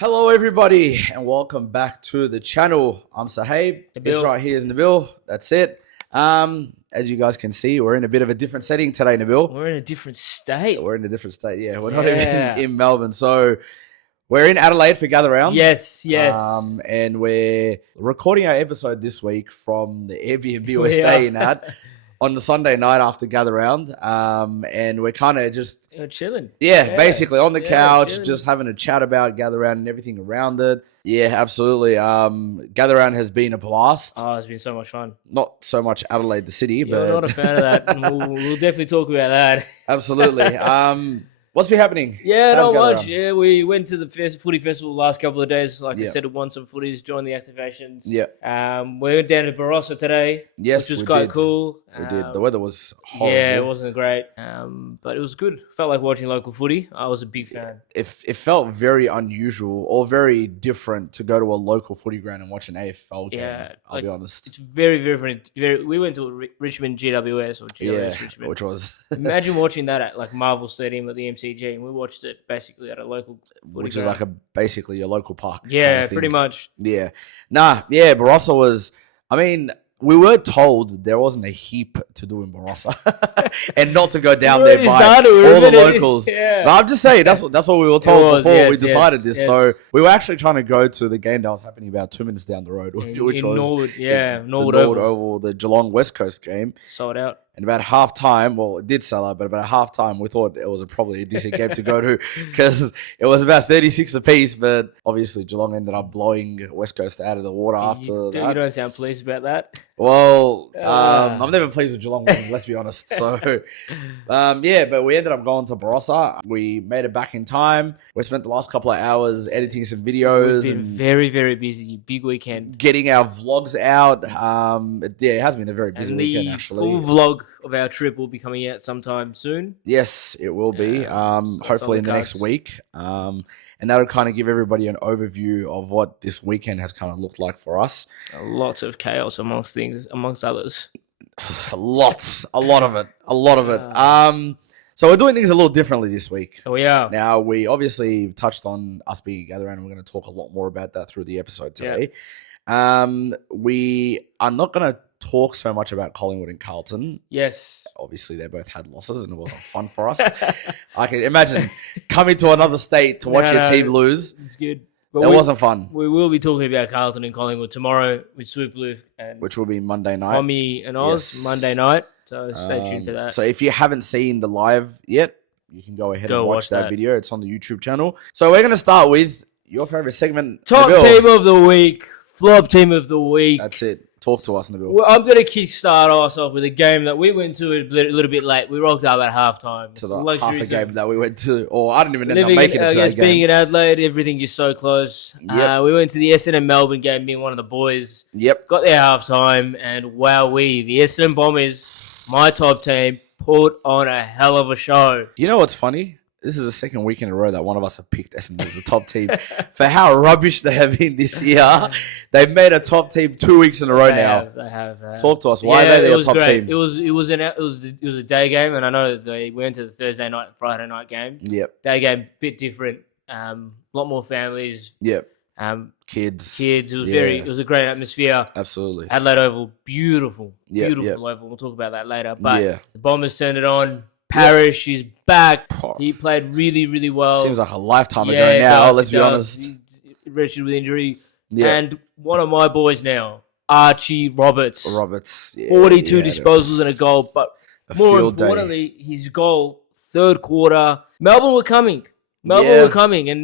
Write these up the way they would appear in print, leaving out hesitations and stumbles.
Hello everybody and welcome back to the channel. I'm Sahib. This right here is Nabil. That's it. As you guys can see, we're in a bit of a different setting today, Nabil. We're in a different state. We're in a different state, yeah. We're not even in Melbourne. So we're in Adelaide for Gather Round. Yes. And we're recording our episode this week from the Airbnb we're staying at on the Sunday night after Gather Round. And we're kind of just chilling. Yeah, basically on the couch, chilling. just having a chat about Gather Round and everything around it. Yeah, absolutely. Gather Round has been a blast. Oh, it's been so much fun. Not so much Adelaide, the city, Yeah, but I'm not a fan of that. And we'll definitely talk about that. absolutely. What's been happening? Yeah, How's not Gather much. Round? Yeah, we went to the Footy Festival the last couple of days. Like I Yeah. said, won some footies, joined the activations. Yeah. We went down to Barossa today, Yes, which was we quite did. cool. We did. The weather was horrible. Yeah, it wasn't great, but it was good. Felt like watching local footy. I was a big fan. It felt very unusual or very different to go to a local footy ground and watch an AFL game. Yeah, I'll be honest. It's very different. We went to Richmond GWS or GWS Yeah, Richmond. which was Imagine watching that at like Marvel Stadium at the MCG, and we watched it basically at a local footy which is ground. like basically your local park. Yeah, kind of pretty thing. much. Yeah. Barossa was, we were told there wasn't a heap to do in Barossa and not to go down there by all the locals. Yeah. But I'm just saying, that's what we were told was, before we yes, decided this. yes. So we were actually trying to go to the game that was happening about 2 minutes down the road, which in was Norwood, the Norwood Norwood Oval. Oval, the Geelong West Coast game. Sold out. And about half time, well, it did sell out, but about half time, we thought it was probably a decent game to go to because it was about 36 apiece. But obviously, Geelong ended up blowing West Coast out of the water after You that. don't sound pleased about that. Well, I'm never pleased with Geelong winning, let's be honest. So, but we ended up going to Barossa. We made it back in time. We spent the last couple of hours editing some videos We've been and very busy. Big weekend. getting our vlogs out. It has been a very busy And weekend, the actually. full vlog of our trip will be coming out sometime soon. Yes, it will be. So it's Hopefully on in the next cards. week. And that'll kind of give everybody an overview of what this weekend has kind of looked like for us. Lots of chaos amongst others. A lot of it. So we're doing things a little differently this week. Oh, yeah. Now, we obviously touched on us being together, and we're going to talk a lot more about that through the episode today. We are not going to talk so much about Collingwood and Carlton. Yes. Obviously, they both had losses, and it wasn't fun for us. I can imagine coming to another state to watch your team lose. It's good. It wasn't fun. We will be talking about Carlton and Collingwood tomorrow with Swoop Luke and Which will be Monday night. Tommy and Oz, Yes. Monday night. So stay tuned for that. So if you haven't seen the live yet, you can go ahead and watch that video. It's on the YouTube channel. So we're going to start with your favorite segment. Top Nabil. team of the week, flop team of the week. That's it. Talk to us, Nabil. Well, I'm going to kickstart us off with a game that we went to a little bit late. We rocked up at halftime. To the half a game that we went to, or I didn't even end up Living making it to that game. being in Adelaide, everything is so close. Yep. We went to the Essendon Melbourne game, being one of the boys. Yep. Got there halftime, and wowee, the Essendon Bombers, my top team, put on a hell of a show. You know what's funny? This is the second week in a row that one of us have picked Essendon as a top team for how rubbish they have been this year. They've made a top team 2 weeks in a row now. They have. Talk to us. Why are they their top great. team? It was a day game, and I know they went to the Thursday night, Friday night game. Yep. Day game, bit different. A lot more families. Yep. Kids. Kids. It was Yeah. it was a great atmosphere. Absolutely. Adelaide Oval, beautiful Yep, oval. We'll talk about that later. But Yeah. the Bombers turned it on. Parrish is back. He played really well. Seems like a lifetime ago it now, does, let's it be does. honest. He registered with injury. Yeah. And one of my boys now, Archie Roberts. Roberts. Yeah, 42 yeah, disposals and a goal. But a more field day. importantly, his goal, third quarter. Melbourne were coming. And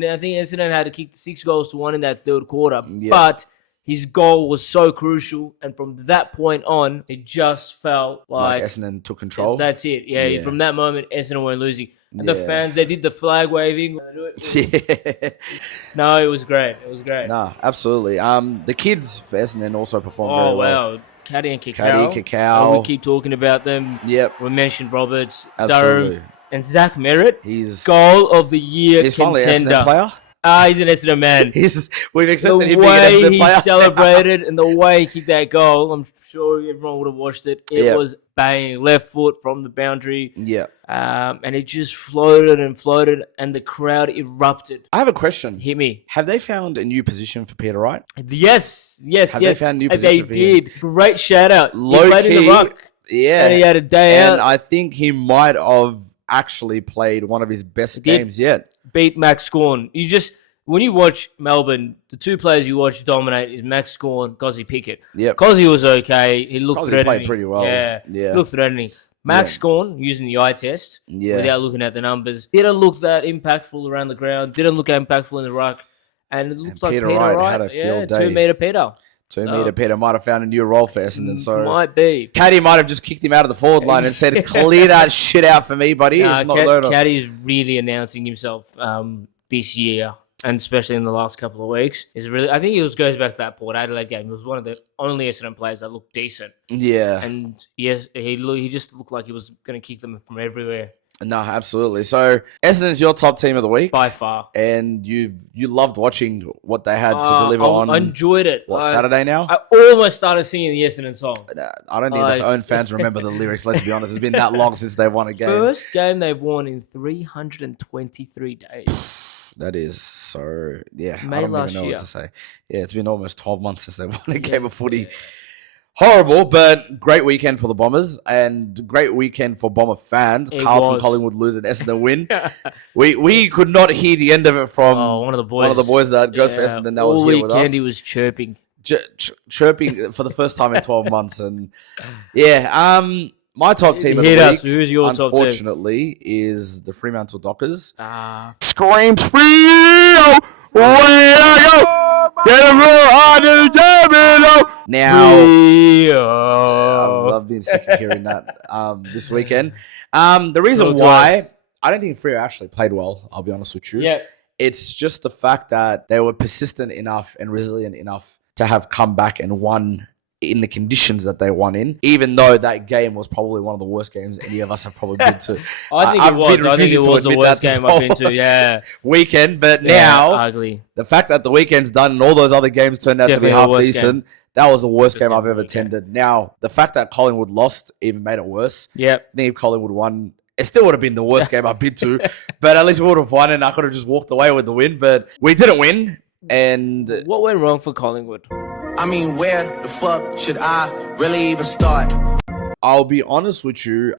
I think Essendon had to kick 6 goals to 1 in that third quarter. Yeah. But his goal was so crucial. And from that point on, it just felt Like like Essendon took control. that's it. Yeah, from that moment, Essendon weren't losing. And the Yeah. fans, they did the flag waving. Yeah. No, it was great. It was great. Nah, absolutely. The kids for Essendon also performed Oh, very well. wow. Caddy and Cacao. Caddy, Cacao. We keep talking about them. Yep. We mentioned Roberts, Absolutely. Durham, and Zach Merritt. He's Goal of the year finally an contender. Essendon player. He's an Essendon man. We've accepted The him being an way Essendon he player. celebrated and the way he kicked that goal, I'm sure everyone would have watched it. It was bang, left foot from the boundary. Yeah. And it just floated and floated, and the crowd erupted. I have a question. Hit me. Have they found a new position for Peter Wright? Yes. Have they found a new position for him? They did. Great shout out. Low he played key, in the ruck. Yeah. And he had a day out. And I think he might have actually played one of his best games yet. Beat Max Scorn. When you watch Melbourne, the two players you watch dominate is Max Scorn, Gozzy Pickett. Yep. Gozzy was okay. He looked Gozzy threatening. played pretty well. Yeah. Looked threatening. Max Scorn, using the eye test, without looking at the numbers, didn't look that impactful around the ground, didn't look impactful in the ruck. And it looks like Peter Wright had a field day. 2-meter Peter. 2-meter Peter might have found a new role for Essendon. So might be. Caddy might have just kicked him out of the forward line and said, clear that shit out for me, buddy. It's not Caddy's really announcing himself this year. And especially in the last couple of weeks, I think it goes back to that Port Adelaide game. He was one of the only Essendon players that looked decent. Yeah. And yes, he just looked like he was going to kick them from everywhere. No, absolutely. So Essendon's your top team of the week. By far. And you loved watching what they had to deliver on. I enjoyed it. Saturday now? I almost started singing the Essendon song. I don't think the own fans remember the lyrics, let's be honest. It's been that long since they've won a game. First game they've won in 323 days. That is so, yeah. May I don't last even know year. what to say. Yeah, it's been almost 12 months since they won a game of footy. Yeah. Horrible, but great weekend for the Bombers and great weekend for Bomber fans. Carlton, Collingwood lose and Essendon win. we could not hear the end of it from one of the boys that goes for Essendon that was here with us. He was chirping. Chirping for the first time in 12 months. And my top team of the week, who's your unfortunately, is the Fremantle Dockers. Screams Freo! Way to go! Get him on the Now, I've been sick of hearing that this weekend. The reason why, I don't think Freo actually played well, I'll be honest with you. Yeah. It's just the fact that they were persistent enough and resilient enough to have come back and won in the conditions that they won in, even though that game was probably one of the worst games any of us have probably been to. I think it was the worst game I've been to, weekend, but now, ugly. The fact that the weekend's done and all those other games turned out Definitely to be half decent, that was the worst game I've ever attended. Now, the fact that Collingwood lost even made it worse. Yep. I think if Collingwood won, it still would have been the worst game I've been to, but at least we would have won and I could have just walked away with the win, but we didn't win. And what went wrong for Collingwood? I mean, where the fuck should I really even start? I'll be honest with you.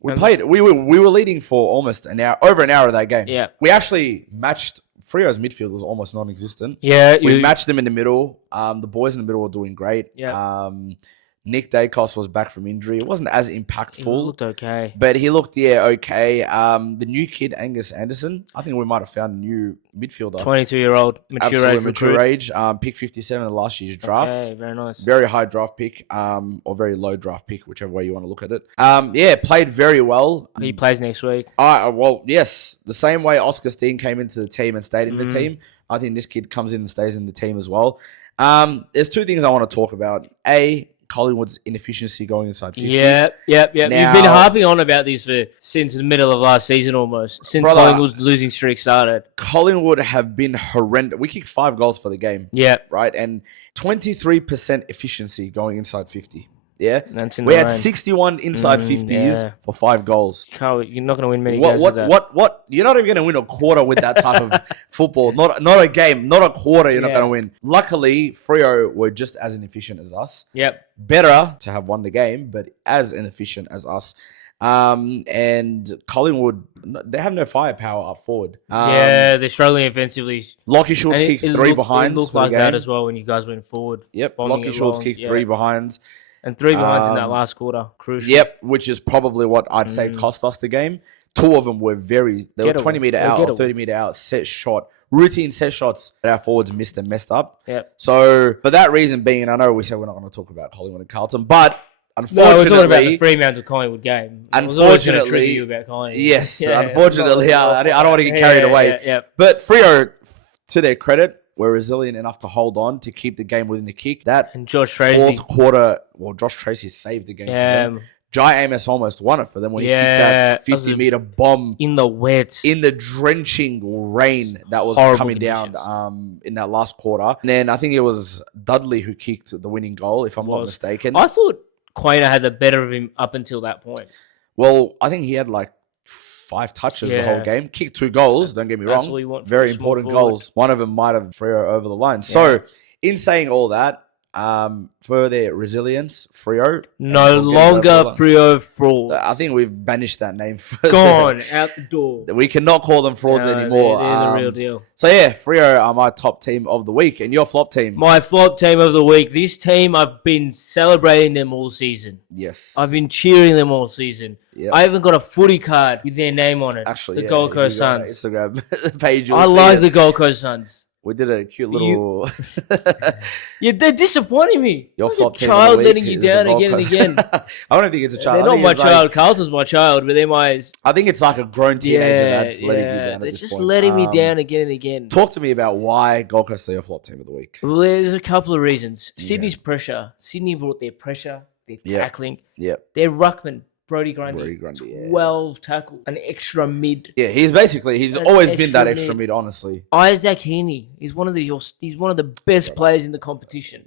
We were leading for almost over an hour of that game. Yeah. We actually matched. Freo's midfield was almost non-existent. Yeah. We matched them in the middle. The boys in the middle were doing great. Yeah. Nick Dacos was back from injury. It wasn't as impactful. He looked okay. But he looked, okay. The new kid, Angus Anderson, I think we might have found a new midfielder. 22-year-old, mature age. Pick 57 in last year's draft. Okay, very nice. Very high draft pick, or very low draft pick, whichever way you want to look at it. Played very well. He plays next week. Yes. The same way Oscar Steen came into the team and stayed in the team, I think this kid comes in and stays in the team as well. There's two things I want to talk about. Collingwood's inefficiency going inside 50. Yep. Now, You've been harping on about this since the middle of last season almost. Since Collingwood's losing streak started. Collingwood have been horrendous. We kicked 5 goals for the game. Yeah. Right? And 23% efficiency going inside 50. Yeah? We had 61 inside 50s for 5 goals. You're not going to win many games with that. What? You're not even going to win a quarter with that type of football. Not a game, not a quarter you're not going to win. Luckily, Freo were just as inefficient as us. Yep. Better to have won the game, but as inefficient as us. And Collingwood, they have no firepower up forward. They're struggling offensively. Lockie Schultz kicked 3 behinds. It looked like that as well when you guys went forward. Yep, Lockie Schultz kicked 3 behinds. And 3 behinds in that last quarter. Crucial. Yep, which is probably what I'd say cost us the game. 2 of them were they were 20 meter out or 30 meter out, set shot, routine set shots that our forwards missed and messed up. Yep. So, for that reason being, and I know we said we're not going to talk about Collingwood and Carlton, but unfortunately, we're talking about the Fremantle Collingwood game. Unfortunately, you about Collingwood. Yes, unfortunately, I don't want to get carried away. Yeah. But Freo, to their credit, were resilient enough to hold on to keep the game within the kick. And Josh Tracy. Fourth quarter, Josh Tracy saved the game. Yeah. Jai Amos almost won it for them when he kicked that 50-meter bomb in the wet, in the drenching rain that was coming down in that last quarter. And then I think it was Dudley who kicked the winning goal, if I'm not mistaken. I thought Quainer had the better of him up until that point. Well, I think he had like 5 touches the whole game. Kicked 2 goals, don't get me wrong. Very important goals. One of them might have Freo over the line. Yeah. So, in saying all that, for their resilience, Freo. No longer Freo frauds. I think we've banished that name. Gone, out the door. We cannot call them frauds anymore. They're the real deal. So yeah, Freo are my top team of the week. And your flop team? My flop team of the week. This team, I've been celebrating them all season. Yes. I've been cheering them all season. Yep. I even got a footy card with their name on it. Actually, the Gold Coast Suns. Instagram page. I like the Gold Coast Suns. We did a cute little... Yeah, they're disappointing me. Your flop team child letting you down again and again. I don't think it's a child. They're not my child. Carlton's my child, but they're my... I think it's like a grown teenager that's letting you down. They're just letting me down again and again. Talk to me about why Gold Coast are your flop team of the week. Well, there's a couple of reasons. Sydney's pressure. Sydney brought their pressure, their tackling. Their ruckman. Brody Grundy, 12 tackle, an extra mid. Yeah, he's always been that extra mid, honestly. Isaac Heeney, he's one of the best players in the competition.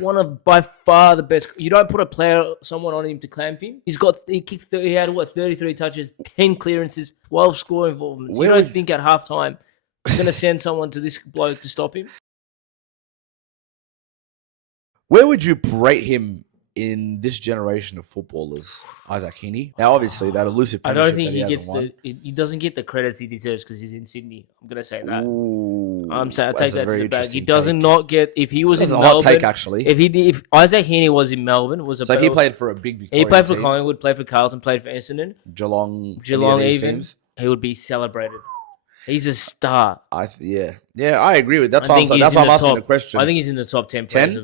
One of by far the best. You don't put someone on him to clamp him. He had 33 touches, 10 clearances, 12 score involvements. You don't think at halftime he's going to send someone to this bloke to stop him? Where would you rate him in this generation of footballers, Isaac Heeney? Now, obviously, that elusive. I don't think he doesn't get the credits he deserves because he's in Sydney. I'm gonna say that. Ooh, I'm saying I take that to the bag. He doesn't not get if he was in Melbourne. Hot take, actually. If Isaac Heeney was in Melbourne, if he played for a big Victorian he played for team, Collingwood, played for Carlton, played for Essendon, Geelong even teams, he would be celebrated. He's a star. I agree with that. That's why I'm asking the question. I think he's in the top 10 players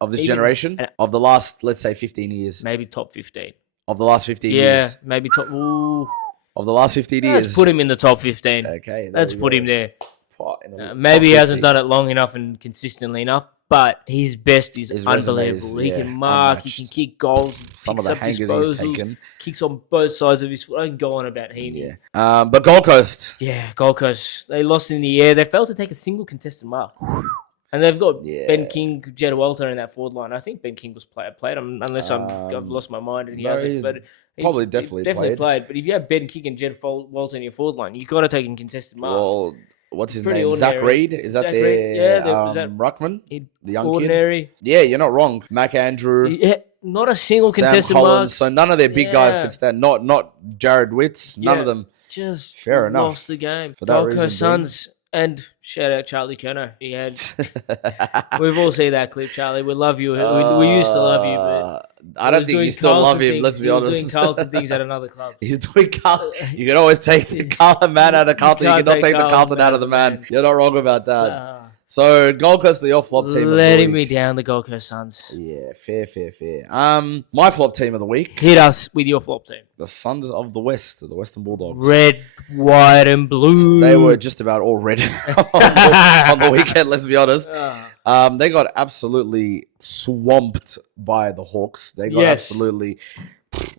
of this generation, of the last, let's say, 15 years. Maybe top 15. Of the last 15 years. Yeah, maybe top. Ooh. Of the last 15 years. Let's put him in the top 15. Okay. Let's put him there. Maybe he hasn't done it long enough and consistently enough, but his best is unbelievable. He can mark, he can kick goals. Some of the hangers he's taken. Kicks on both sides of his foot. I can go on about Heeney. Yeah. But Gold Coast. Yeah, Gold Coast. They lost in the air. They failed to take a single contested mark. And they've got Ben King, Jed Walter in that forward line. I think Ben King was played unless I've lost my mind and he hasn't. But he definitely played. But if you have Ben King and Jed Walter in your forward line, you've got to take a contested mark. Well, what's his name? Zach Reed? Is that their ruckman? The young kid? Yeah, you're not wrong. Mac Andrew. Yeah, not a single contested Sam Collins. mark. So none of their big guys could stand. Not Jared Witts. None of them. Just fair enough. Lost the game. For that Gold reason, Coast Suns. And shout out Charlie Kerno. He had. We've all seen that clip, Charlie. We love you. We used to love you, but I don't think you still love him. Let's be honest. He's doing Carlton things at another club. He's doing Carlton. You can always take the Carlton man out of Carlton. You cannot take the Carlton out of the man. You're not wrong about that. So Gold Coast, the flop team. Letting me down, the Gold Coast Suns. Yeah, fair. My flop team of the week. Hit us with your flop team. The Suns of the West, the Western Bulldogs. Red, white, and blue. They were just about all red on the weekend. Let's be honest. They got absolutely swamped by the Hawks. They got absolutely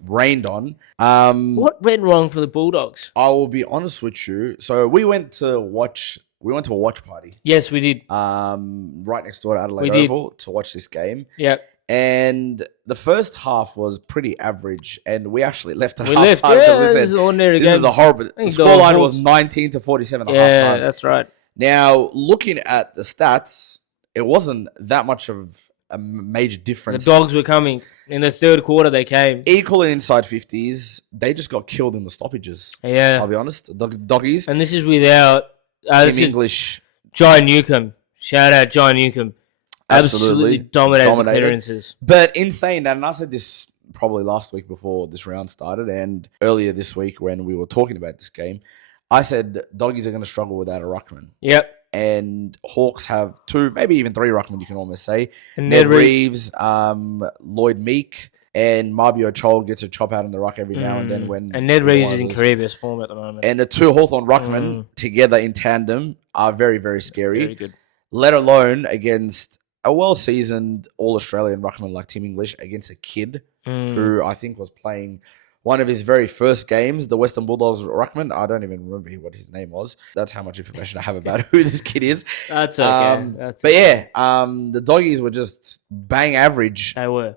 rained on. What went wrong for the Bulldogs? I will be honest with you. So we went to a watch party. Yes, we did. Right next door to Adelaide Oval to watch this game. Yep. And the first half was pretty average, and we actually left at halftime. This is an ordinary game. This is a horrible. The scoreline was 19-47 at halftime. Yeah, that's right. Now, looking at the stats, it wasn't that much of a major difference. The Dogs were coming. In the third quarter, they came. Equal and inside 50s. They just got killed in the stoppages. Yeah. I'll be honest. Doggies. And this is without... Team English. John Newcomb. Shout out John Newcomb. Absolutely dominated clearances. But in saying that, and I said this probably last week before this round started and earlier this week when we were talking about this game, I said Doggies are going to struggle without a ruckman. Yep. And Hawks have 2, maybe even 3 ruckmen, you can almost say. And Ned Reeves, Lloyd Meek, and Marbio Chol gets a chop out in the ruck every now and then. And Ned Reeves is in career best form at the moment. And the 2 Hawthorn ruckmen together in tandem are very, very scary. Very good. Let alone against a well-seasoned All-Australian ruckman like Tim English against a kid who I think was playing one of his very first games, the Western Bulldogs ruckman. I don't even remember what his name was. That's how much information I have about who this kid is. That's okay. The Doggies were just bang average. They were.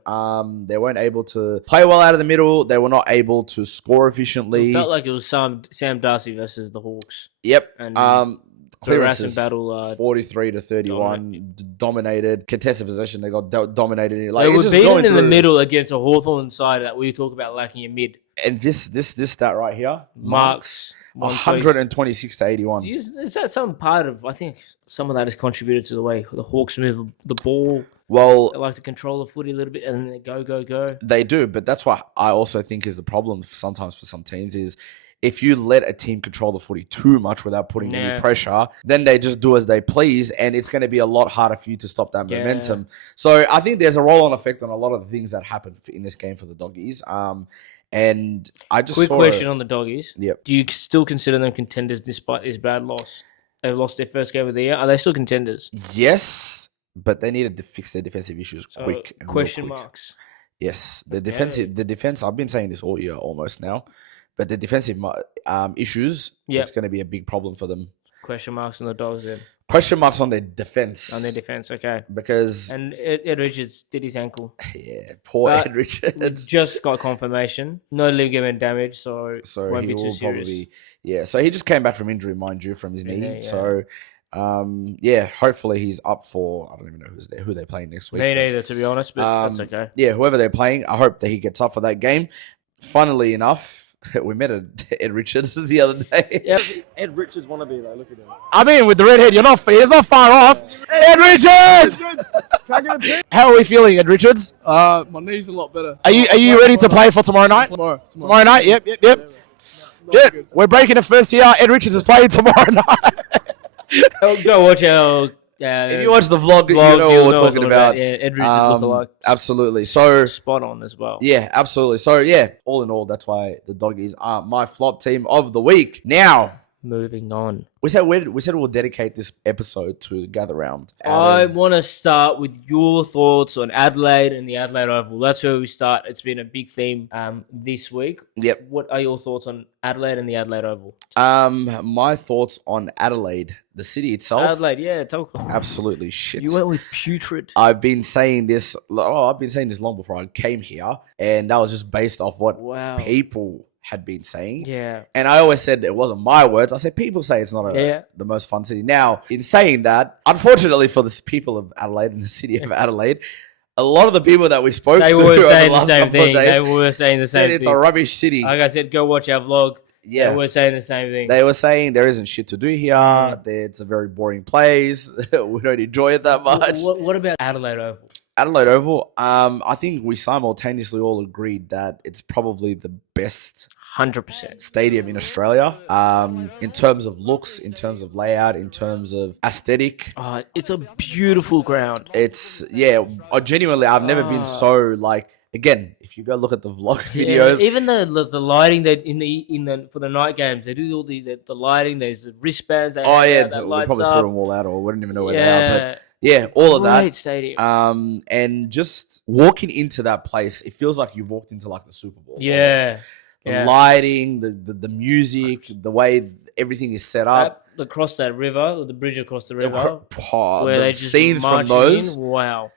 They weren't able to play well out of the middle. They were not able to score efficiently. It felt like it was Sam Darcy versus the Hawks. Yep. And clearances, battle, 43 to 31, dominated. Contested possession, they got dominated. Like, they were beaten in the middle against a Hawthorn side that we talk about lacking in mid. And this stat right here, marks 126 to 81. Is that some part of? I think some of that has contributed to the way the Hawks move the ball. Well, they like to control the footy a little bit, and then they go. They do, but that's what I also think is the problem sometimes for some teams is, if you let a team control the footy too much without putting any pressure, then they just do as they please, and it's going to be a lot harder for you to stop that momentum. So I think there's a roll-on effect on a lot of the things that happened in this game for the Doggies. And I just quick question on the Doggies. Yep. Do you still consider them contenders despite this bad loss? They've lost their first game of the year. Are they still contenders? Yes, but they needed to fix their defensive issues quick. And question marks. Yes, the defense. I've been saying this all year almost now. But the defensive issues, it's going to be a big problem for them. Question marks on the Dogs then. Question marks on their defense. On their defense, okay. Because... And Ed Richards did his ankle. Yeah, poor Ed Richards. Just got confirmation. No ligament damage, so won't he be too will serious. Probably... Yeah, so he just came back from injury, mind you, from his knee. Yeah. So... hopefully he's up for. I don't even know who they're playing next week. Me neither, to be honest, but that's okay. Yeah, whoever they're playing, I hope that he gets up for that game. Funnily enough, we met Ed Richards the other day. Yep. Ed Richards wannabe though. Look at him. I mean, with the red head, he's not far off. Ed Richards! Can I get a pic? How are we feeling, Ed Richards? My knee's a lot better. Are you ready to play for tomorrow night? Tomorrow night? Yep. Good. We're breaking it first here. Ed Richards is playing tomorrow night. Go watch our... if you watch the vlog, you know what we're talking about. Yeah, Ed Richards lookalike. Absolutely. So spot on as well. Yeah, absolutely. So yeah, all in all, that's why the Doggies are my flop team of the week. Now, moving on. We said we'll dedicate this episode to Gather Round. I want to start with your thoughts on Adelaide and the Adelaide Oval. That's where we start. It's been a big theme this week. Yep. What are your thoughts on Adelaide and the Adelaide Oval? My thoughts on Adelaide, the city itself. Adelaide, yeah, talk. Absolutely shit. You went with putrid. I've been saying this long before I came here, and that was just based off what people had been saying. Yeah. And I always said it wasn't my words. I said people say it's not the most fun city. Now, in saying that, unfortunately for the people of Adelaide and the city of Adelaide, a lot of the people that we spoke to were saying the same thing. They were saying the same thing. It's a rubbish city. Like I said, go watch our vlog. Yeah. They were saying the same thing. They were saying there isn't shit to do here. It's a very boring place. We don't enjoy it that much. What about Adelaide Oval? Adelaide Oval, I think we simultaneously all agreed that it's probably the best 100% stadium in Australia, in terms of looks, in terms of layout, in terms of aesthetic. It's a beautiful ground. It's genuinely, I've never been so again, if you go look at the vlog videos, even the lighting that in the for the night games, they do all the lighting. There's the wristbands. We probably threw them all out, or we didn't even know where they are. But yeah, all of that. Great stadium. And just walking into that place, it feels like you've walked into the Super Bowl. Yeah. The lighting, the music, the way everything is set up. Across that river, the bridge across the river. Where the scenes from those. Wow.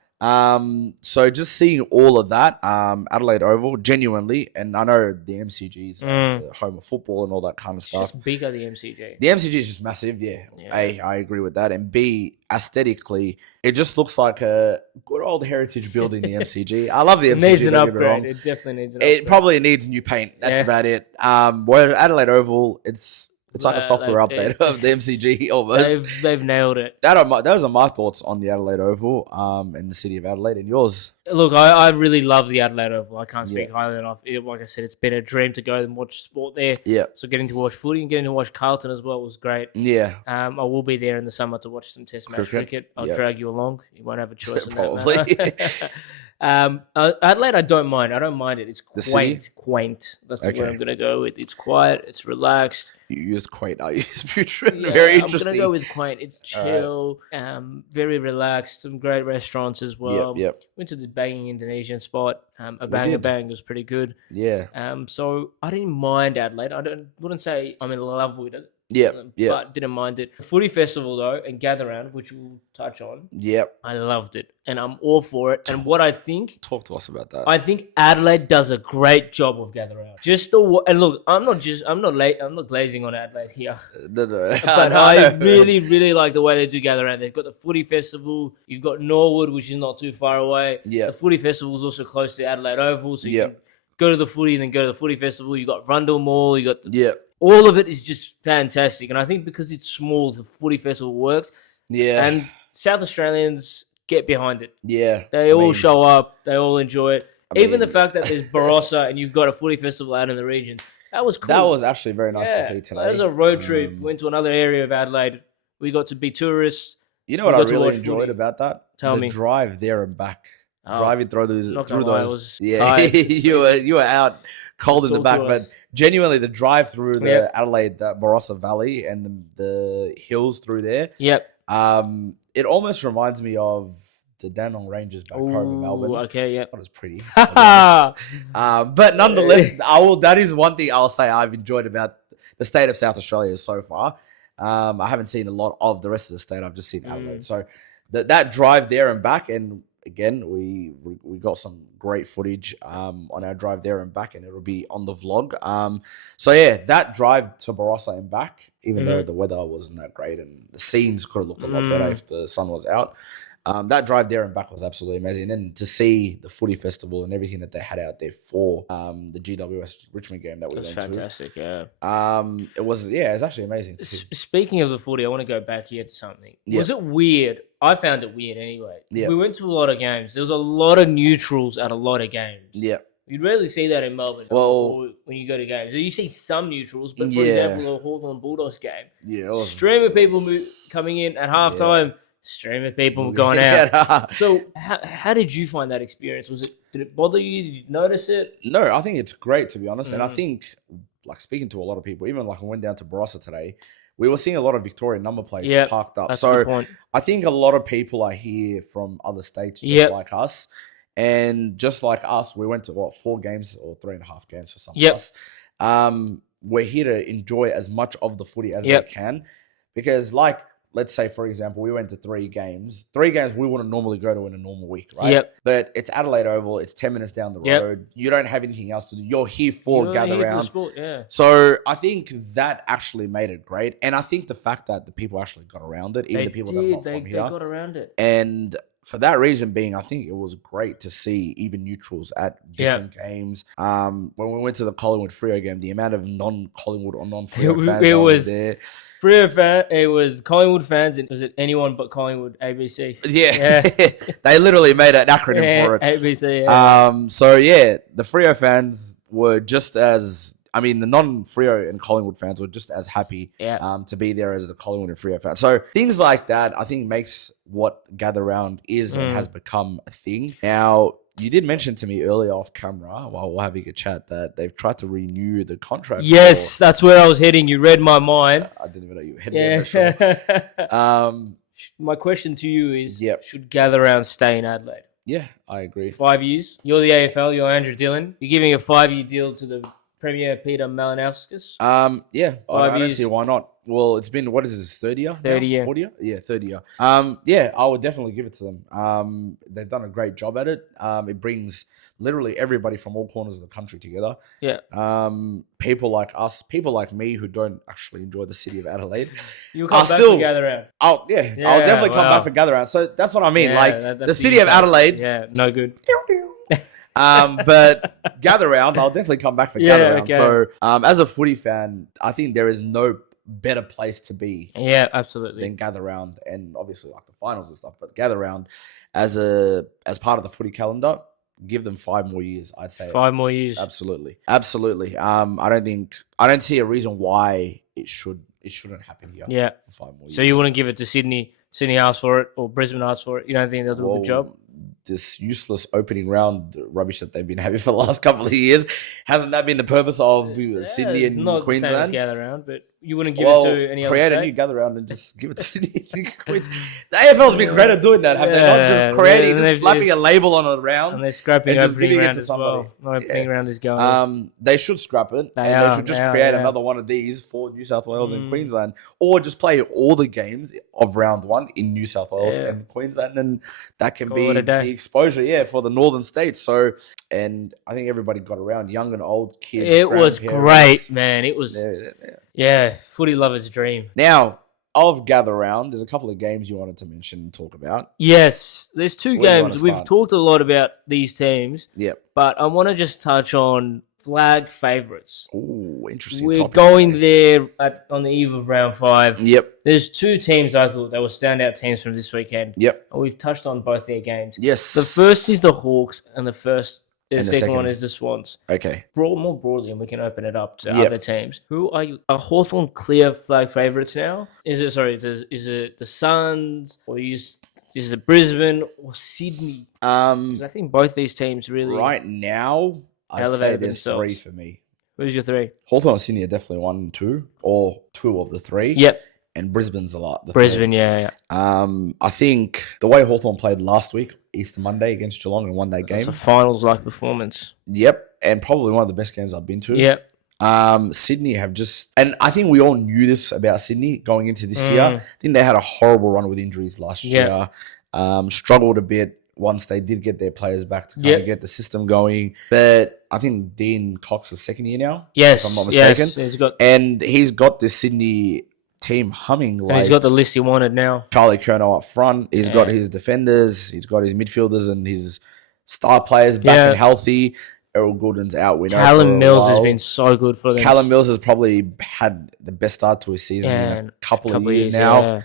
So just seeing all of that, Adelaide Oval, genuinely, and I know the MCG is the home of football and all that kind of stuff. It's just bigger, the MCG. The MCG is just massive, yeah. I agree with that. And B, aesthetically, it just looks like a good old heritage building, the MCG. I love the MCG. It needs an upgrade. It definitely needs an upgrade. It probably needs new paint. That's about it. Where Adelaide Oval, it's like a software update of the MCG almost. They've nailed it. Those are my thoughts on the Adelaide Oval and the city of Adelaide, and yours. Look, I really love the Adelaide Oval. I can't speak highly enough. Like I said, it's been a dream to go and watch sport there. Yeah. So getting to watch footy and getting to watch Carlton as well was great. Yeah. I will be there in the summer to watch some Test match cricket. I'll drag you along. You won't have a choice in probably. That. Adelaide, I don't mind. I don't mind it. It's quaint. That's the word I'm going to go with. It's quiet. It's relaxed. You used quaint. I used putrid. Very interesting. I'm gonna go with quaint. It's chill, very relaxed. Some great restaurants as well. Yep. Went to this banging Indonesian spot. A bang was pretty good. Yeah. So I didn't mind Adelaide. Wouldn't say I'm in love with it. Yeah. But didn't mind it. Footy festival though, and gather round, which we'll touch on. Yep. I loved it, and I'm all for it. And what I think, talk to us about that. I think Adelaide does a great job of gather round. And look, I'm not glazing on Adelaide here. No. But I really, really like the way they do gather round. They've got the footy festival. You've got Norwood, which is not too far away. Yeah. The footy festival is also close to Adelaide Oval, so you can go to the footy and then go to the footy festival. You got Rundle Mall. You got all of it is just fantastic. And I think because it's small, the footy festival works. Yeah. And South Australians get behind it. Yeah. They all show up. They all enjoy it. Even the fact that there's Barossa and you've got a footy festival out in the region. That was cool. That was actually very nice to see today. That was a road trip. Went to another area of Adelaide. We got to be tourists. You know what I really enjoyed about that? Tell me. The drive there and back. Driving through those. Tired. you were out cold in the back, but genuinely the drive through the Adelaide, the Barossa Valley and the hills through there. Yep. It almost reminds me of the Dandenong Ranges back home in Melbourne. Okay, yeah. Not as pretty. But nonetheless, that is one thing I'll say I've enjoyed about the state of South Australia so far. I haven't seen a lot of the rest of the state. I've just seen Adelaide. So that drive there and back, and again, we got some great footage on our drive there and back, and it'll be on the vlog. So yeah, that drive to Barossa and back, even though the weather wasn't that great and the scenes could have looked a lot better if the sun was out. That drive there and back was absolutely amazing. And then to see the footy festival and everything that they had out there for the GWS Richmond game that we went to. That's fantastic, yeah. It was actually amazing to see. Speaking of the footy, I want to go back here to something. Yeah. Was it weird? I found it weird anyway. Yeah. We went to a lot of games. There was a lot of neutrals at a lot of games. Yeah. You'd rarely see that in Melbourne. Well, when you go to games, you see some neutrals, but for example, a Hawthorn Bulldogs game, stream of people coming in at halftime, stream of people going out. So, how did you find that experience? Did it bother you? Did you notice it? No, I think it's great, to be honest. And I think, like, speaking to a lot of people, even like I went down to Barossa today, we were seeing a lot of Victorian number plates parked up. So I think a lot of people are here from other states just like us. And just like us, we went to 4 games or 3.5 games for some of us. We're here to enjoy as much of the footy as we can. Because like, let's say, for example, we went to 3 games. 3 games we wouldn't normally go to in a normal week, right? Yep. But it's Adelaide Oval. It's 10 minutes down the road. You don't have anything else to do. You're here for gather round. So I think that actually made it great. And I think the fact that the people actually got around it, even the people that are not from here. They got around it. And for that reason being, I think it was great to see even neutrals at different games. When we went to the Collingwood Freo game, the amount of non-Collingwood or non-Freo fans was there. It was Collingwood fans, and was it anyone but Collingwood ABC? Yeah. They literally made an acronym for it. ABC. So yeah, the Freo fans were just as, the non-Freo and Collingwood fans were just as happy to be there as the Collingwood and Freo fans. So things like that, I think, makes what Gather Round is and has become a thing. Now, you did mention to me earlier off camera while we're having a chat that they've tried to renew the contract. Yes, that's where I was heading. You read my mind. I didn't even know you were heading there. Sure. My question to you is, should Gather Round stay in Adelaide? Yeah, I agree. 5 years. You're the AFL. You're Andrew Dillon. You're giving a 5-year deal to the Premier Peter Malinowskis. Yeah, I don't see why not. Well, it's been, what is this, 30 year? 30 year. 40 year? Yeah, 30 year. Yeah, I would definitely give it to them. They've done a great job at it. It brings literally everybody from all corners of the country together. Yeah. People like us, people like me who don't actually enjoy the city of Adelaide. You'll come back to Gather Round. I'll definitely come back for Gather Round. So that's what I mean. Yeah, the city of Adelaide. Yeah, no good. But Gather Round, I'll definitely come back for Gather Round. Okay. So as a footy fan, I think there is no better place to be. Yeah, absolutely. Than Gather Round, and obviously like the finals and stuff. But Gather Round as part of the footy calendar, give them 5 more years. I'd say 5 more years. Absolutely. I don't see a reason why it shouldn't happen here. Yeah, for 5 more years. So you wouldn't give it to Sydney? Sydney asked for it, or Brisbane asked for it. You don't think they'll do a good job? This useless opening round rubbish that they've been having for the last couple of years, hasn't that been the purpose of Sydney and not Queensland? Gather Round, but You wouldn't give it to any other create state? a new gather round and just give it to Sydney. The AFL's been great at doing that, have they not? Just creating, just slapping a label on a round. And they're scrapping just opening giving it round to as somebody. well. Opening round is going. They should scrap it. They should just create another one of these for New South Wales and Queensland. Or just play all the games of round one in New South Wales and Queensland. And that can be the exposure, for the northern states. So, and I think everybody got around, young and old kids. It was great, man. It was, footy lover's dream. Now, of Gather Round, there's a couple of games you wanted to mention and talk about. Yes, there's two games. We've talked a lot about these teams. Yep. But I want to just touch on flag favourites. Ooh, interesting. We're going there on the eve of round 5. Yep. There's two teams I thought that were standout teams from this weekend. Yep. And we've touched on both their games. Yes. The first is the Hawks, and the second one is the Swans. Okay. More broadly, and we can open it up to other teams. Who are you? Are Hawthorn clear flag favourites now? Is it the Suns, or is it Brisbane or Sydney? I think both these teams really right now, I'd say there's 3 for me. Who's your 3? Hawthorn and Sydney are definitely 1 and 2, or 2 of the 3. Yep. And Brisbane's a lot. Brisbane, yeah. I think the way Hawthorn played last week, Easter Monday against Geelong in one-day game. It's a finals-like performance. Yep, and probably one of the best games I've been to. Yep. Sydney have just... And I think we all knew this about Sydney going into this year. I think they had a horrible run with injuries last year. Struggled a bit once they did get their players back to kind of get the system going. But I think Dean Cox is second year now. Yes. If I'm not mistaken. Yes, he's got this Sydney team humming. And he's got the list he wanted now. Charlie Curnow up front. He's got his defenders. He's got his midfielders and his star players back and healthy. Errol Goulden's out. We know Callum Mills has been so good for them. Callum Mills has probably had the best start to his season in a couple of years now.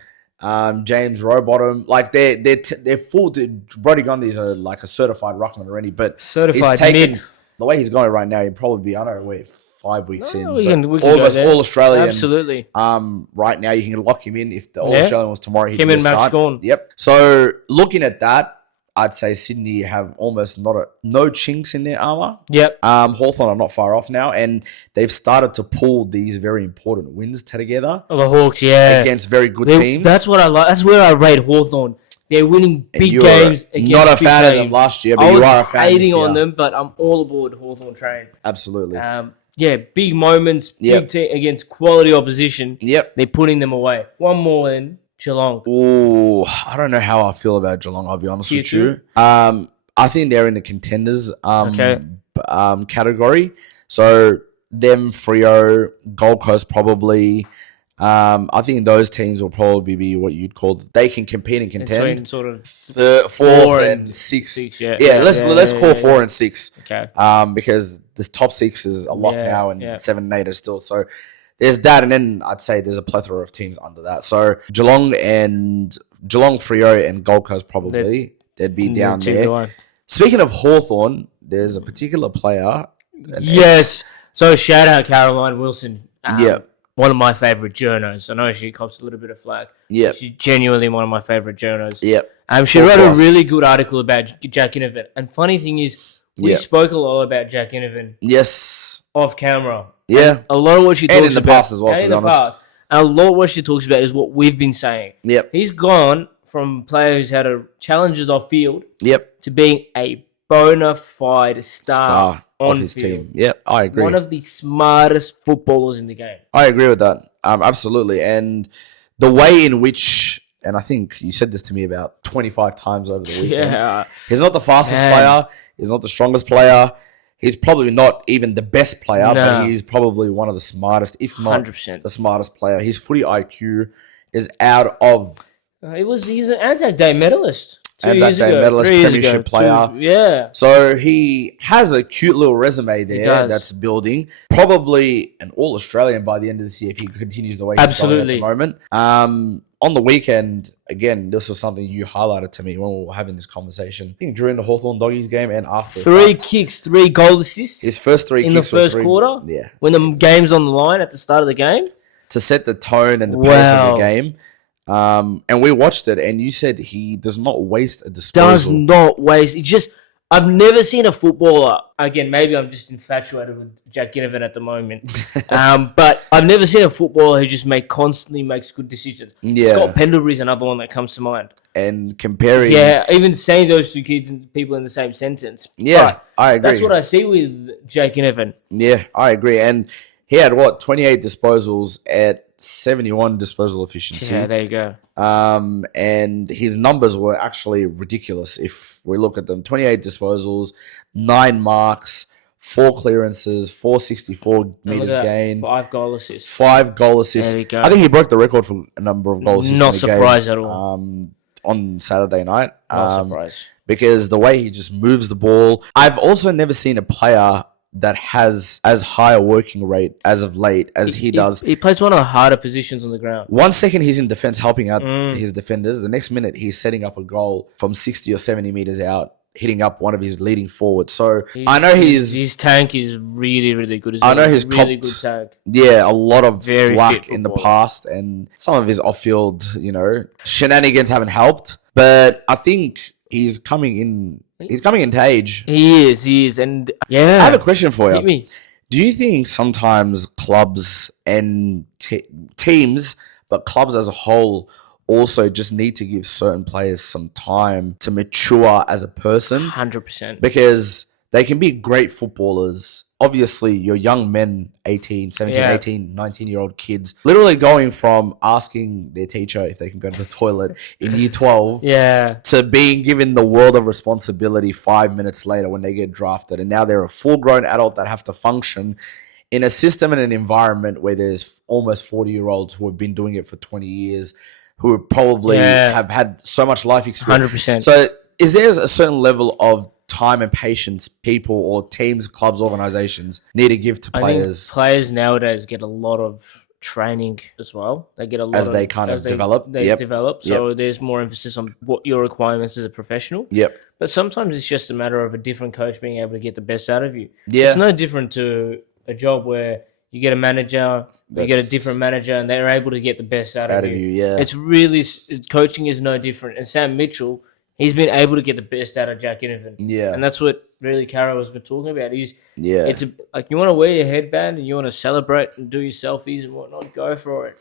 James Rowbottom, like they're full. Brody Gundy's like a certified ruckman already, but certified mid. The way he's going right now, he'd probably be, I don't know, we're 5 weeks in. We can almost all Australian. Absolutely. Right now, you can lock him in. If the All Australian was tomorrow, he'd him and Max Gawn. Yep. So looking at that, I'd say Sydney have almost no chinks in their armour. Yep. Hawthorn are not far off now, and they've started to pull these very important wins together. Oh, the Hawks, against very good teams. That's what I like. That's where I rate Hawthorn. They're winning big games against not a fan of them last year, but you are a fan I was hating on them, but I'm all aboard Hawthorn train. Absolutely. Big moments, big team against quality opposition. Yep. They're putting them away. One more in Geelong. Oh, I don't know how I feel about Geelong, I'll be honest with you. I think they're in the contenders category. So them, Freo, Gold Coast probably... I think those teams will probably be what you'd call they can compete and contend. Between sort of 4 and 6. Let's call 4 and 6. Okay. Because this top 6 is a lock now, and 7 and 8 are still. So there's that, and then I'd say there's a plethora of teams under that. So Geelong, Freo, and Gold Coast probably they'd be down there. Speaking of Hawthorn, there's a particular player. Yes. So shout out Caroline Wilson. One of my favourite journos. I know she cops a little bit of flack. Yeah. She's genuinely one of my favourite journos. Yep. She wrote a really good article about Jack Ginnivan. And funny thing is, we spoke a lot about Jack Ginnivan. Yes. Off camera. Yeah. And a lot of what she talks about. And in the past as well, to be honest. And a lot of what she talks about is what we've been saying. Yep. He's gone from player who's had challenges off field to being a bona fide star on his field. team. Yep, I agree. One of the smartest footballers in the game. I agree with that. Absolutely. And the way in which, and I think you said this to me about 25 times over the weekend. He's not the fastest player. He's not the strongest player. He's probably not even the best player, but he's probably one of the smartest, if not 100%. the smartest player. His footy IQ is out of... He's an Anzac Day medalist. Anzac Day medalist, premiership player. So he has a cute little resume there that's building. Probably an All-Australian by the end of this year if he continues the way he's going at the moment. On the weekend, again, this was something you highlighted to me when we were having this conversation. I think during the Hawthorn Doggies game and after. 3 kicks, 3 goal assists. His first 3 in kicks the first quarter. Yeah. When the game's on the line at the start of the game. To set the tone and the pace of the game. And we watched it, and you said he does not waste a disposal. Does not waste. He just I've never seen a footballer, again, maybe I'm just infatuated with Jack Ginnivan at the moment, but I've never seen a footballer who just constantly makes good decisions. Yeah. Scott Pendlebury is another one that comes to mind. And comparing... Yeah, even saying those two kids and people in the same sentence. Yeah, but I agree. That's what I see with Jack Ginnivan. Yeah, I agree. And he had, 28 disposals at 71 disposal efficiency. Yeah, there you go. And his numbers were actually ridiculous if we look at them. 28 disposals, 9 marks, 4 clearances, 464 meters gained. 5 goal assists. 5 goal assists. There we go. I think he broke the record for a number of goal assists. Not surprised at all. On Saturday night. Not surprised. Because the way he just moves the ball. I've also never seen a player that has as high a working rate as of late as he does. He plays one of the harder positions on the ground. 1 second he's in defense helping out his defenders. The next minute he's setting up a goal from 60 or 70 meters out, hitting up one of his leading forwards. So I know his tank is really, really good. I know he's really good tank. Yeah, a lot of Very flack in the past, and some of his off-field, shenanigans haven't helped. But I think he's coming in. He's coming into age. He is, and yeah. I have a question for you. Hit me. Do you think sometimes clubs and teams, but clubs as a whole, also just need to give certain players some time to mature as a person? 100%. Because they can be great footballers. Obviously, you're young men, 18, 17, 18, 19-year-old kids, literally going from asking their teacher if they can go to the toilet in year 12 to being given the world of responsibility 5 minutes later when they get drafted. And now they're a full-grown adult that have to function in a system and an environment where there's almost 40-year-olds who have been doing it for 20 years, who probably have had so much life experience. 100%. So is there a certain level of time and patience people or teams, clubs, organizations need to give to players? I think players nowadays get a lot of training as well. They get a lot as they develop. They develop. So there's more emphasis on what your requirements as a professional. Yep. But sometimes it's just a matter of a different coach being able to get the best out of you. Yeah. It's no different to a job where you get a manager, you get a different manager, and they're able to get the best out of you. Yeah. It's really, coaching is no different. And Sam Mitchell, he's been able to get the best out of Jack Ginnivan. Yeah. And that's what really Caro has been talking about. It's like you want to wear your headband and you want to celebrate and do your selfies and whatnot, go for it.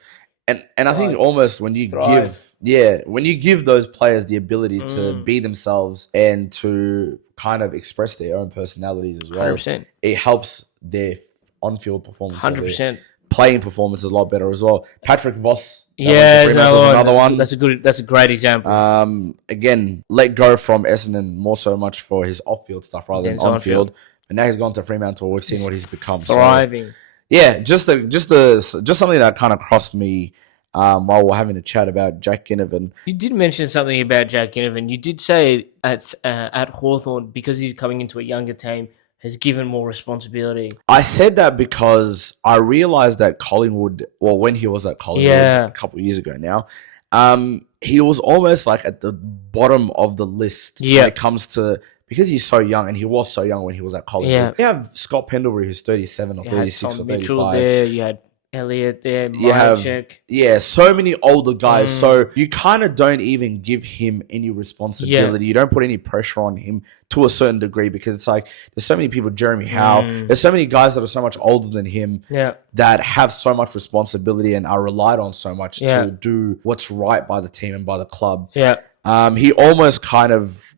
And I think almost when you give those players the ability to be themselves and to kind of express their own personalities as well, 100%. It helps their on-field performance. 100%. Playing performance is a lot better as well. Patrick Voss, another one. That's a great example. Again, let go from Essendon more so much for his off-field stuff rather than on-field. And now he's gone to Fremantle. We've seen what he's become. Thriving. So, yeah, just something that kind of crossed me while we're having a chat about Jack Ginnivan. You did mention something about Jack Ginnivan. You did say at Hawthorn, because he's coming into a younger team, has given more responsibility. I said that because I realized that Collingwood, when he was at Collingwood a couple of years ago now, he was almost like at the bottom of the list when it comes to, because he's so young, and he was so young when he was at Collingwood. Yeah. You have Scott Pendlebury, who's 37 or 36 or 35. Mitchell there, you had Elliott there, Myercheck. So many older guys. So you kind of don't even give him any responsibility. You don't put any pressure on him to a certain degree, because it's like there's so many people, Jeremy Howe, there's so many guys that are so much older than him that have so much responsibility and are relied on so much to do what's right by the team and by the club. He almost kind of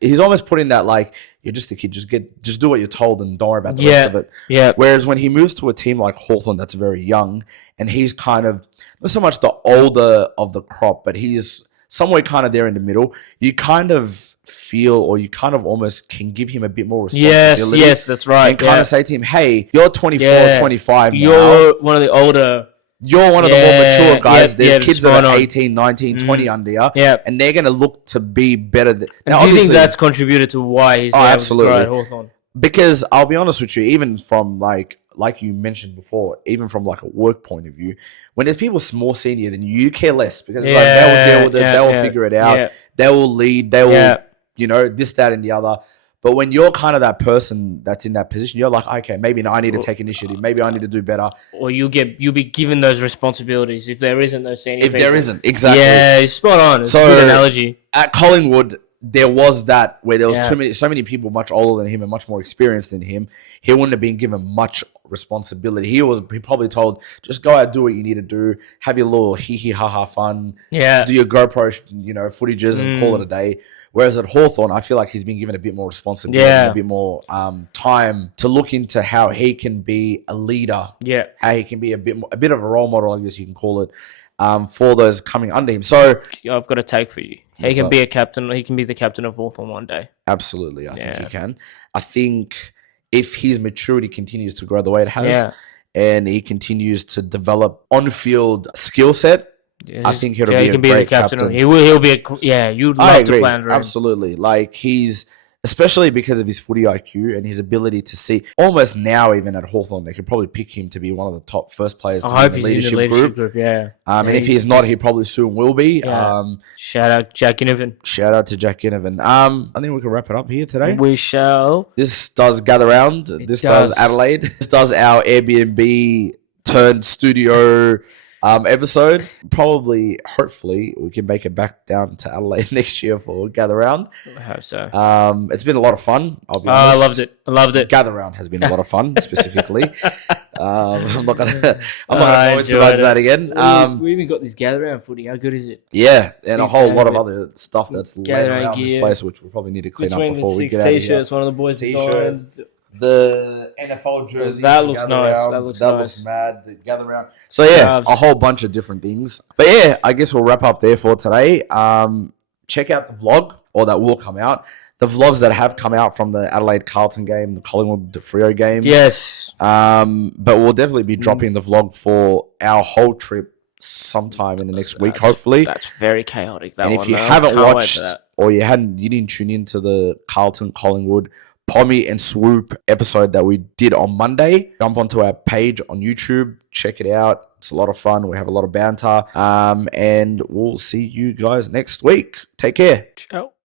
he's almost put in that, like, you're just a kid, just do what you're told and don't worry about the rest of it. Whereas when he moves to a team like Hawthorn that's very young, and he's kind of not so much the older of the crop, but he's somewhere kind of there in the middle, you kind of feel, or you kind of almost can give him a bit more responsibility. Yes, that's right. And kind of say to him, hey, you're 24, 25 now. You're one of the older... You're one of the more mature guys. There's kids that are 18, 19, 20 under you. And they're going to look to be better. Now, do you think that's contributed to why he's absolutely at Hawthorn? Because I'll be honest with you, even from like you mentioned before, even from like a work point of view, when there's people more senior than you care less, because it's like they'll deal with it, they'll figure it out, they will lead, they will, this, that, and the other. But when you're kind of that person that's in that position, you're like, okay, maybe I need to take initiative. Maybe I need to do better. Or you'll be given those responsibilities if there isn't those senior people. If there isn't, exactly. Yeah, spot on. It's a good analogy. At Collingwood, there was that where there was so many people much older than him and much more experienced than him. He wouldn't have been given much responsibility. He probably told, just go out, do what you need to do, have your little hee ha ha fun, do your GoPro, footages and call it a day. Whereas at Hawthorn, I feel like he's been given a bit more responsibility, and a bit more time to look into how he can be a leader, how he can be a bit of a role model, I guess you can call it, for those coming under him. So I've got a take for you. He can be a captain. He can be the captain of Hawthorn one day. Absolutely, I think he can. I think if his maturity continues to grow the way it has, and he continues to develop on-field skill set, I think he'll be a great captain. He'll be you'd love to play under him. Absolutely. Like he's, especially because of his footy IQ and his ability to see, almost now even at Hawthorn, they could probably pick him to be one of the top first players to be in the leadership group. And if he's not, he probably soon will be. Shout out Jack Ginnivan. Shout out to Jack Ginnivan. I think we can wrap it up here today. We shall. This does Gather Round. This does Adelaide. This does our Airbnb turned studio episode. Probably, hopefully, we can make it back down to Adelaide next year for Gather Round. I hope so. It's been a lot of fun. I'll be honest. I loved it. Gather Round has been a lot of fun, specifically. I'm not gonna go into that again. We even got this Gather Round footy. How good is it? Yeah, and a whole lot of other stuff that's laying around this place, which we'll probably need to clean up before we get out of here. T-shirts, one of the boys T-shirts. The NFL jersey. That looks nice. That looks mad. The Gather Round. So a whole bunch of different things. But I guess we'll wrap up there for today. Check out the vlog, or that will come out. The vlogs that have come out from the Adelaide Carlton game, the Collingwood Freo games. Yes. But we'll definitely be dropping the vlog for our whole trip sometime in the next week, hopefully. That's very chaotic. And if you haven't watched, or you didn't tune into the Carlton Collingwood Pommy and Swoop episode that we did on Monday, jump onto our page on YouTube, check it out. It's a lot of fun. We have a lot of banter. And we'll see you guys next week. Take care. Ciao.